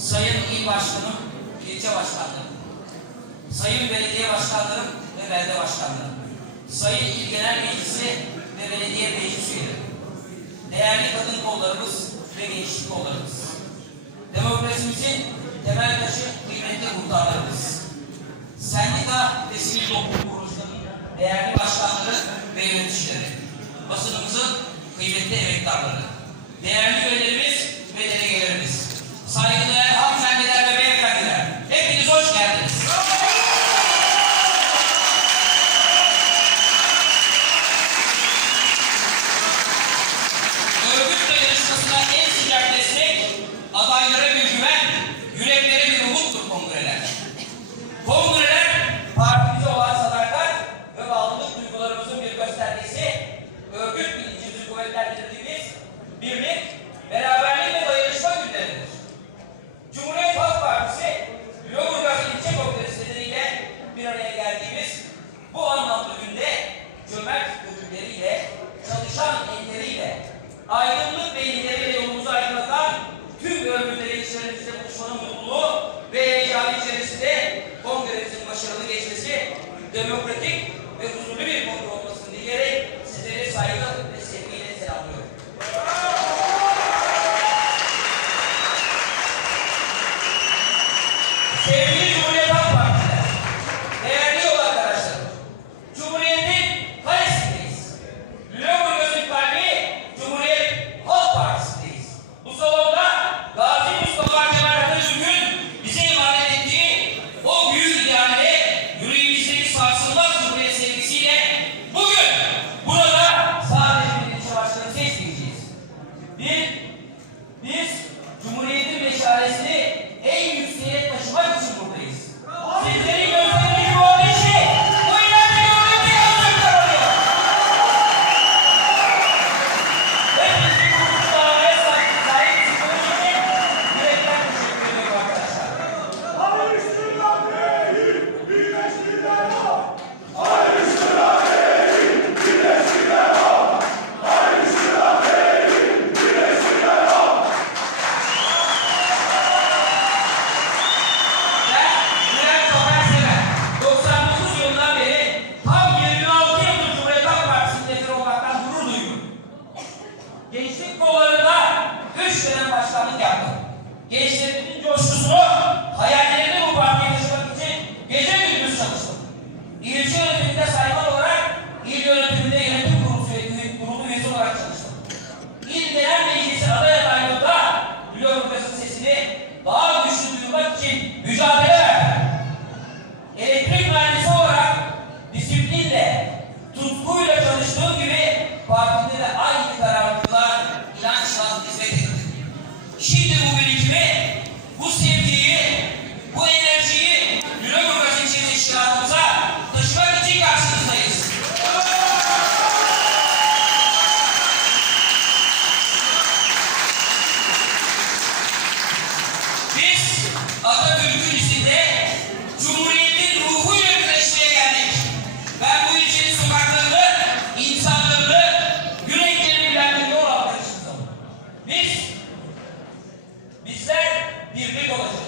Sayın İl Başkanım, ilçe başkanlarım, Sayın Belediye Başkanlarım ve Belde Başkanlarım, Sayın İl Genel Meclisi ve Belediye Meclis Üyeleri, değerli kadın kollarımız ve gençlik kollarımız, demokrasimizin temel taşı kıymetli muhtarlarımız, sendika ve sivil toplum kuruluşlarının değerli başkanları ve yöneticileri, basınımızın kıymetli emektarları, değerli üyeleri, campione gençlerimizin coşkusunu, hayallerini bu bahçeye taşımak için gece gündüz çalıştım. İlçe yönetiminde sayman olarak il yönetiminde yönetim kurulu, kurulu üyesi olarak çalıştım. İl Genel Meclisi aday adaylığında Blok Rüfes'in sesini daha güçlü duyurmak için mücadele. Elektrik mühendisi olarak disiplinle, tutkuyla çalıştığım gibi partimde de aynı kararlılıkla inançla hizmet ettim. Şimdi bu sevgiyi, bu sevgiyi, bu enerjiyi Lüleburgaz için teşkilatımıza taşımak için karşınızdayız. Biz Atatürk'ün izinde Cumhuriyet'in ruhuyla birleşmeye geldik. Ben bu ilçenin sokaklarını, insanlarını yüreklerimden biliyor arkadaşlarım. Biz E o que acontece?